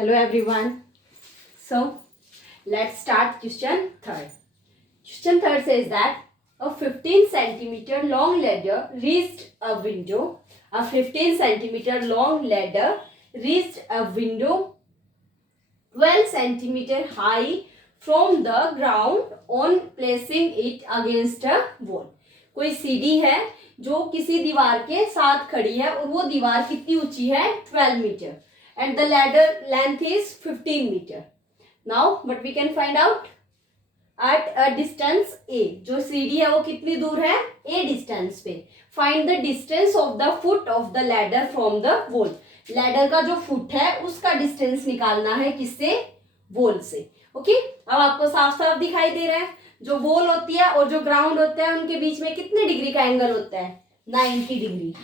Hello everyone. So let's start question third. Question third says that a 15 centimeter long ladder reached a window. A 15 centimeter long ladder reached a window 12 centimeter high from the ground on placing it against a wall. कोई सीढ़ी है जो किसी दीवार के साथ खड़ी है और वो दीवार कितनी ऊंची है 12 metre and the ladder length is 15 meter. Now what we can find out? At a distance a, जो सीढ़ी है वो कितनी दूर है a distance पे. Find the distance of the foot of the ladder from the wall. Ladder का जो फुट है उसका डिस्टेंस निकालना है किससे? वॉल से. ओके, अब आपको साफ साफ दिखाई दे रहा है जो वॉल होती है और जो ग्राउंड होता है उनके बीच में कितने डिग्री का एंगल होता है? 90 degree.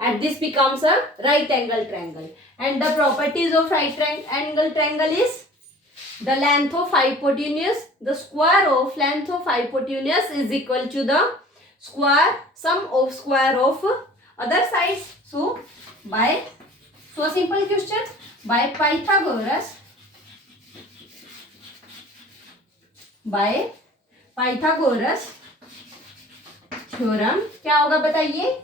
And this becomes a right angle triangle. And the properties of right angle triangle is the length of hypotenuse, the square of length of hypotenuse is equal to the sum of square of other sides. So simple question, by Pythagoras theorem क्या होगा बताइए?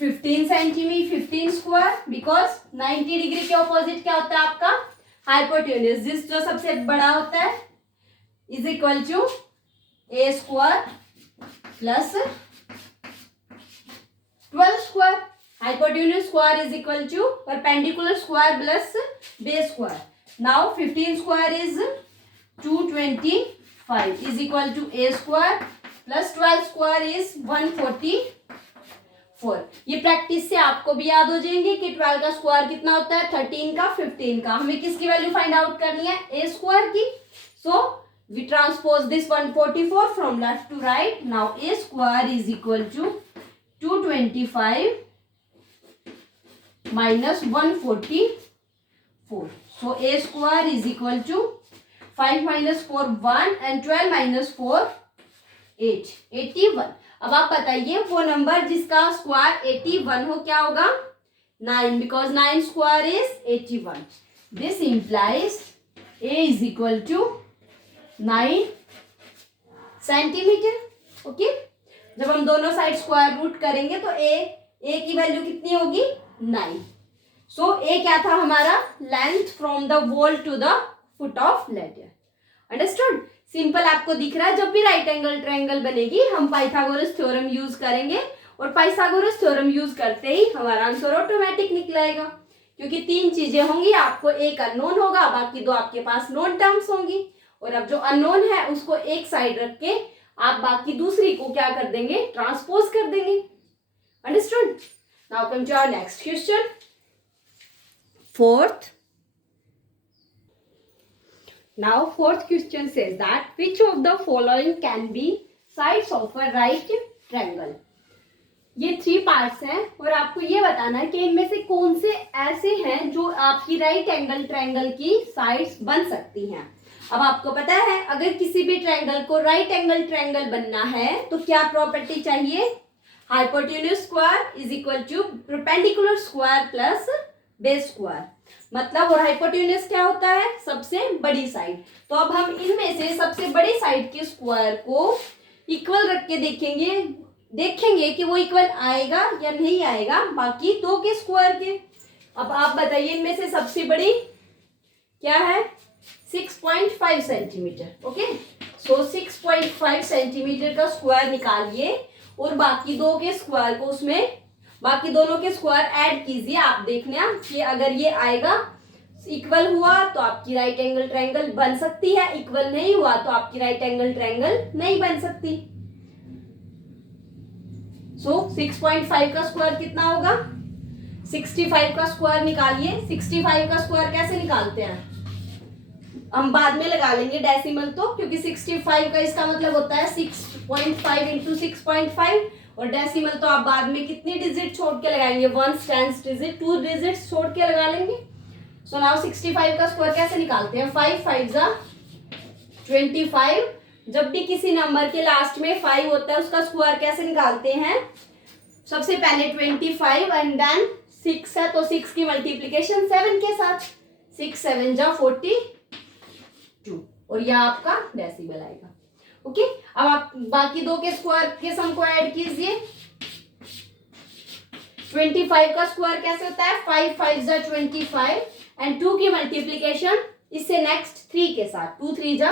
15 centimetre 15 square because 90 degree के opposite क्या होता है आपका? Hypotenuse, जिस जो सबसे बड़ा होता है is equal to a square plus 12 square. Hypotenuse square is equal to perpendicular square plus base square. Now 15 square is 225 is equal to a square plus 12 square is 144. ये प्रैक्टिस से आपको भी याद हो जाएंगे कि 12 का स्क्वायर कितना होता है? 13 का 15 का. हमें किसकी वैल्यू फाइंड आउट करनी है? ए स्क्वायर की. So we transpose this 144 from left to right. Now a square is equal to 225 minus 144. So a square is equal to 5 minus 4 1 and 12 minus 4 8 81. अब आप बताइए वो नंबर जिसका स्क्वायर 81 हो क्या होगा? 9, because 9 square is 81. This implies a is equal to 9 centimetre. Okay, जब हम दोनों साइड स्क्वायर रूट करेंगे तो a की वैल्यू कितनी होगी? 9. सो a क्या था हमारा? Length from the wall to the foot of ladder. Understood? Simple आपको दिख रहा है. जब भी राइट एंगल ट्रायंगल बनेगी हम पाइथागोरस थ्योरम यूज करेंगे और पाइथागोरस थ्योरम यूज करते ही हमारा आंसर ऑटोमेटिक निकलेगा, क्योंकि 3 चीजें होंगी. आपको एक अननोन होगा, बाकी 2 आपके पास नोन टर्म्स होंगी, और अब जो अननोन है उसको एक साइड रख के आप बाकी दूसरी को क्या कर देंगे? ट्रांसपोज कर देंगे. Understood? Now come to our next question. Fourth question says that which of the following can be sides of a right triangle. ये 3 पार्ट्स हैं और आपको ये बताना है कि इनमें से कौन से ऐसे हैं जो आपकी राइट एंगल ट्रायंगल की साइड्स बन सकती हैं. अब आपको पता है अगर किसी भी ट्रायंगल को राइट एंगल ट्रायंगल बनना है तो क्या प्रॉपर्टी चाहिए? Hypotenuse square is equal to perpendicular square plus base square. मतलब और हाइपोटेन्यूज क्या होता है? सबसे बड़ी साइड. तो अब हम इनमें से सबसे बड़ी साइड के स्क्वायर को इक्वल रख के देखेंगे कि वो इक्वल आएगा या नहीं आएगा बाकी 2 के स्क्वायर के. अब आप बताइए इनमें से सबसे बड़ी क्या है? 6.5 सेंटीमीटर. ओके, सो 6.5 सेंटीमीटर का स्क्वायर निकालिए और बाकी 2 के स्क्वायर को उसमें बाकी दोनों के स्क्वायर ऐड कीजिए. आप देखना कि अगर ये आएगा इक्वल हुआ तो आपकी राइट एंगल ट्रायंगल बन सकती है, इक्वल नहीं हुआ तो आपकी राइट एंगल ट्रायंगल नहीं बन सकती. सो 6.5 का स्क्वायर कितना होगा? 65 का स्क्वायर निकालिए. 65 का स्क्वायर कैसे निकालते हैं? हम बाद में लगा लेंगे डेसिमल तो, क्योंकि 65 का इसका मतलब होता है 6.5 इंटू 6.5 और डेसिमल तो आप बाद में कितनी डिजिट छोड़ के लगाएंगे? 1 टेंस डिजिट 2 डिजिट छोड़ के लगा लेंगे. सो नाउ 65 का स्क्वायर कैसे निकालते हैं? 5 5 जा 25. जब भी किसी नंबर के लास्ट में 5 होता है उसका स्क्वायर कैसे निकालते हैं? सबसे पहले 25 एंड देन 6 है तो 6 की मल्टीप्लीकेशन 7 के साथ. 6 7 जा 42 और यह आपका डेसिबल आएगा। ओके, अब आप बाकी दो के स्क्वायर के सम को ऐड कीजिए। 25 का स्क्वायर कैसे होता है? 5 5 जा 25 एंड 2 की मल्टीप्लीकेशन इससे नेक्स्ट 3 के साथ, 2 3 जा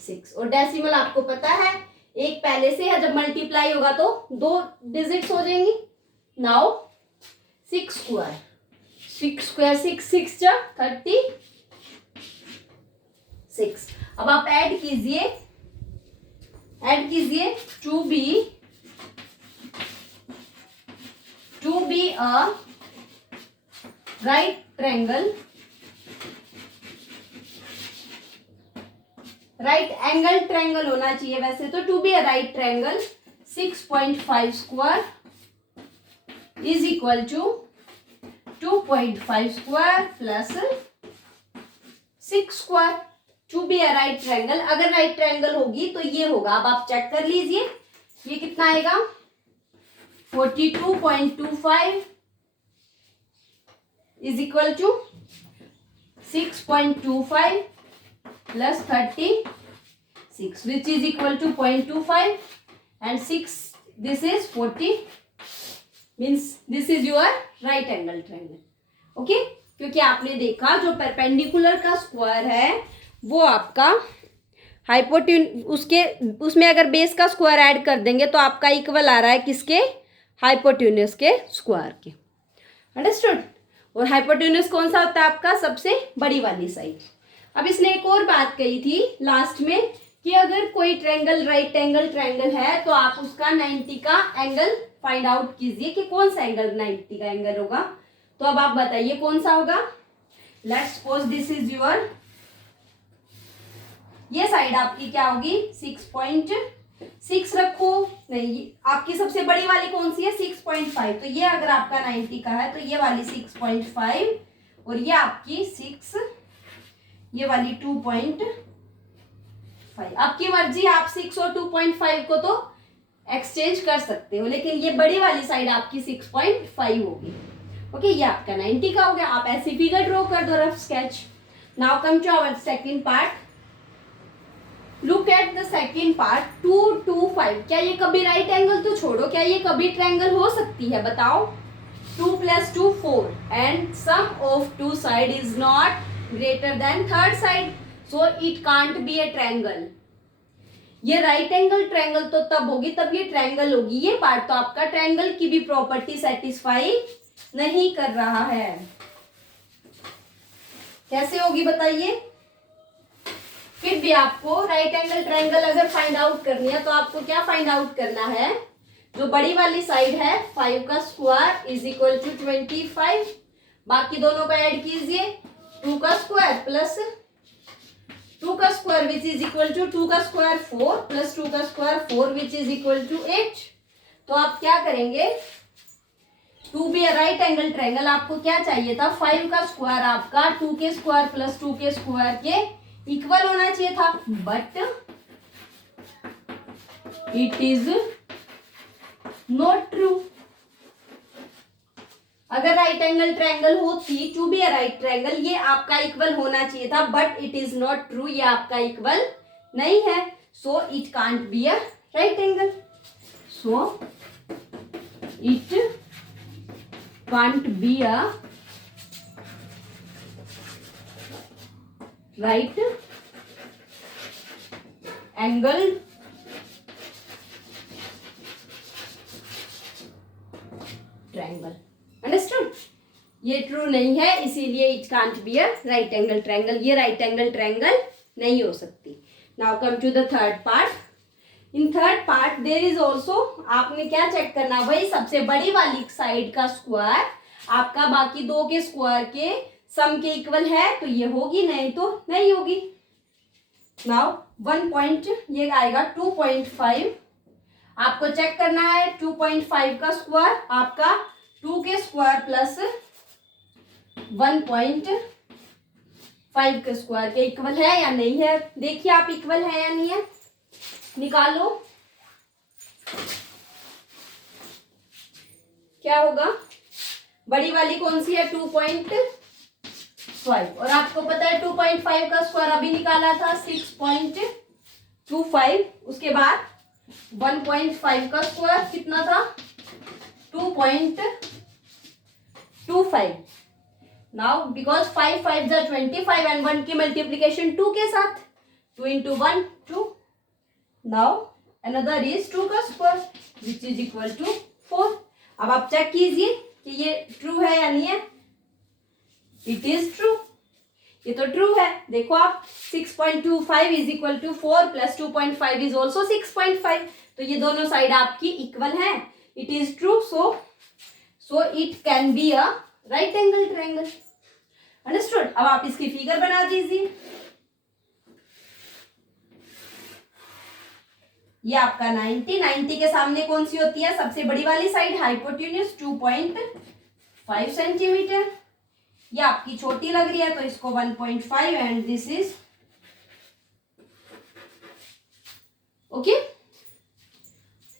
6 और डेसिमल आपको पता है एक पहले से है, जब मल्टीप्लाई होगा तो 2 डिजिट्स हो जाएंगी। नाउ 6 स्क्वायर 6 6 जा 36। अब आप ऐड कीजिए to be a right angle triangle होना चाहिए वैसे तो। to be a right triangle 6.5 square is equal to 2.5 square plus 6 square। to be a right triangle, अगर right triangle होगी तो ये होगा। अब आप चेक कर लीजिए ये कितना आएगा, 42.25 is equal to 6.25 plus 36 which is equal to 0.25 and 6, this is 40, means this is your right angle triangle। Okay, क्योंकि आपने देखा जो परपेंडिकुलर का स्क्वायर है वो आपका उसमें अगर बेस का स्क्वायर ऐड कर देंगे तो आपका इक्वल आ रहा है किसके? हाइपोटेन्यूस के स्क्वायर के। अंडरस्टूड? और हाइपोटेन्यूस कौन सा होता है आपका? सबसे बड़ी वाली साइड। अब इसने एक और बात कही थी लास्ट में कि अगर कोई ट्रायंगल राइट एंगल ट्रायंगल है तो आप उसका 90 का एंगल फाइंड आउट कीजिए कि कौन सा एंगल 90 का एंगल होगा। तो अब आप बताइए कौन सा होगा। Let's suppose this is your, ये साइड आपकी क्या होगी? 6.6 रखो, नहीं आपकी सबसे बड़ी वाली कौन सी है? 6.5। तो ये अगर आपका 90 का है तो ये वाली 6.5 और ये आपकी 6, ये वाली 2.5। आपकी मर्जी, आप 6 और 2.5 को तो एक्सचेंज कर सकते हो, लेकिन ये बड़ी वाली साइड आपकी 6.5 होगी। ओके, ये आपका 90 का हो गया। आप ऐसी फिगर ड्रॉ कर दो, rough sketch. Now come to our second part. Look at the second part 2 2 5। क्या ये कभी राइट एंगल तो छोड़ो, क्या ये कभी ट्रायंगल हो सकती है? बताओ। 2 + 2 4 and sum of two side is not greater than third side, so it can't be a triangle. ये राइट एंगल ट्रायंगल तो तब होगी तब ये ट्रायंगल होगी। ये पार्ट तो आपका ट्रायंगल की भी प्रॉपर्टी सेटिस्फाई नहीं कर रहा है। कैसे होगी बताइए? फिर भी आपको राइट एंगल ट्रायंगल अगर फाइंड आउट करनी है तो आपको क्या फाइंड आउट करना है? जो बड़ी वाली साइड है 5 का स्क्वायर इज इक्वल टू 25, बाकी दोनों का ऐड कीजिए। 2 का स्क्वायर प्लस 2 का square which is equal to 2 का स्क्वायर 4 प्लस 2 का square 4 which is equal to 8। तो आप क्या करेंगे? To be a right angle triangle आपको क्या चाहिए था? 5 का स्क्वायर आपका 2 के स्क्वायर प्लस 2 के स्क्वायर के इक्वल होना चाहिए था, but it is not true. अगर राइट एंगल ट्रायंगल होती, to be a right triangle, ये आपका इक्वल होना चाहिए था, but it is not true, ये आपका इक्वल नहीं है। So it can't be a right angle, so it can't be a right angle triangle। Understood? ये ट्रू नहीं है, इसीलिए it can't be a right angle triangle. ये राइट एंगल ट्रायंगल नहीं हो सकती। Now come to the third part. In third part there is also, आपने क्या चेक करना? वही सबसे बड़ी वाली साइड का स्क्वायर आपका बाकी दो के स्क्वायर के सम के इक्वल है तो ये होगी, नहीं तो नहीं होगी। नाउ 1 पॉइंट ये आएगा 2.5। आपको चेक करना है 2.5 का स्क्वायर आपका 2 के स्क्वायर प्लस 1.5 के स्क्वायर के इक्वल है या नहीं है। देखिए आप इक्वल है या नहीं है, निकालो क्या होगा। बड़ी वाली कौन सी है? 6.5 और आपको पता है 2.5 का स्क्वायर अभी निकाला था 6.25, उसके बाद 1.5 का स्क्वायर कितना था 2.25. नाउ बिकॉज 5 5 जा 25 एंड 1 की मल्टीप्लीकेशन 2 के साथ 2 into 1 2. नाउ अनदर इज 2 का square which is equal to 4. अब आप चेक कीजिए कि ये ट्रू है या नहीं है. It is true. ये तो ट्रू है. देखो आप 6.25 is equal to 4 plus 2.5 is also 6.5. तो ये दोनों साइड आपकी इक्वल है. It is true. So it can be a right angle triangle. Understood. अब आप इसकी फिगर बना दीजिए. ये आपका 90 के सामने कौन सी होती है सबसे बड़ी वाली साइड हाइपोटेन्यूज 2.5 सेंटीमीटर. ये आपकी छोटी लग रही है तो इसको 1.5 एंड दिस इज ओके.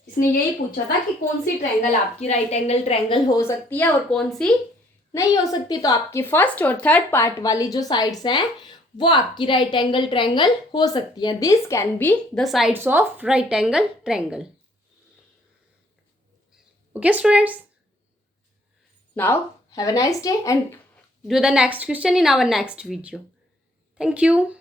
इसने यही पूछा था कि कौन सी ट्रायंगल आपकी राइट एंगल ट्रायंगल हो सकती है और कौन सी नहीं हो सकती. तो आपकी फर्स्ट और थर्ड पार्ट वाली जो साइड्स हैं वो आपकी राइट एंगल ट्रायंगल हो सकती है. This can be the sides of right angle triangle. Okay students. Now have a nice day and do the next question in our next video. Thank you.